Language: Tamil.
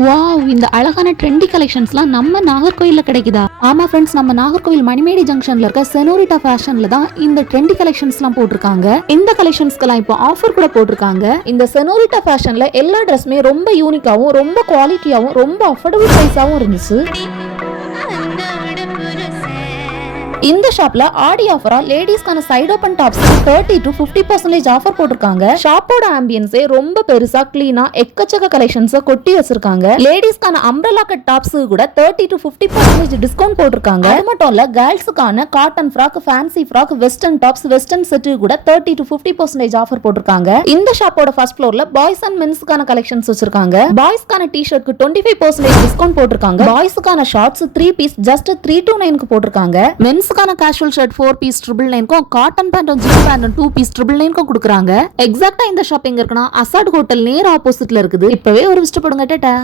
வாவ், இந்த அழகான ட்ரெண்டி கலெக்ஷன்ஸ்லாம் நம்ம நாகர்கோயில்ல கிடைக்குதா? ஆமா ஃப்ரெண்ட்ஸ், நம்ம நாகர்கோயில் மணிமேடி ஜங்ஷன்ல இருக்க செனோரிட்டா ஃபேஷன்ல தான் இந்த ட்ரெண்டி கலெக்ஷன்ஸ்லாம் போட்டிருக்காங்க. இந்த கலெக்ஷன்ஸ்க்கெல்லாம் இப்போ ஆஃபர் கூட போட்டிருக்காங்க. இந்த செனோரிட்டா ஃபேஷன்ல எல்லா ட்ரெஸ்ஸுமே ரொம்ப யூனிக்காவும் ரொம்ப குவாலிட்டியாவும் ரொம்ப அஃபோர்டபுள் பிரைஸாவும் இருந்துச்சு. இந்த ஷாப்ல ஆடி ஆஃபரா லேடிஸ்க்கான side open tops 30 to 50% offer போட்டிருக்காங்க. ஷாப்போட ஆம்பியன்ஸே ரொம்ப பெருசா கிளீனா எக்கச்சக்க கலெக்ஷன்ஸ் கொட்டி வச்சிருக்காங்க. லேடிஸ்க்கான அம்ப்ரெல்லா கட் டாப்ஸ் கூட 30 to 50% டிஸ்கவுண்ட் போட்டிருக்காங்க. அது மட்டும் இல்ல, கேர்ள்ஸுக்கான cotton frock, fancy frock, western tops, western set கூட 30 to 50% ஆஃபர் போட்டிருக்காங்க. இந்த ஷாப்போட ஃபர்ஸ்ட் ஃப்ளோர்ல பாய்ஸ் அண்ட் மென்ஸ்க்கான கலெக்ஷன்ஸ் வச்சிருக்காங்க. பாய்ஸ்க்கான டி-ஷர்ட்க்கு 25% டிஸ்கவுண்ட் போட்டிருக்காங்க. பாய்ஸ்க்கான ஷார்ட்ஸ் 3 பீஸ் ஜஸ்ட் 329க்கு போட்டிருக்காங்க. மென்ஸ் கேஷுவல் ஷர்ட் 4 பீஸ் 999க்கும், cotton pant jean pant 2 piece 999க்கும் கொடுக்குறாங்க. எக்ஸாக்ட்டா இந்த ஷாப் எங்க இருக்குன்னா அசாட் ஹோட்டல் நேர் ஆப்போசிட்ல இருக்குது. இப்பவே ஒரு விசிட் போடுங்க. டாடா.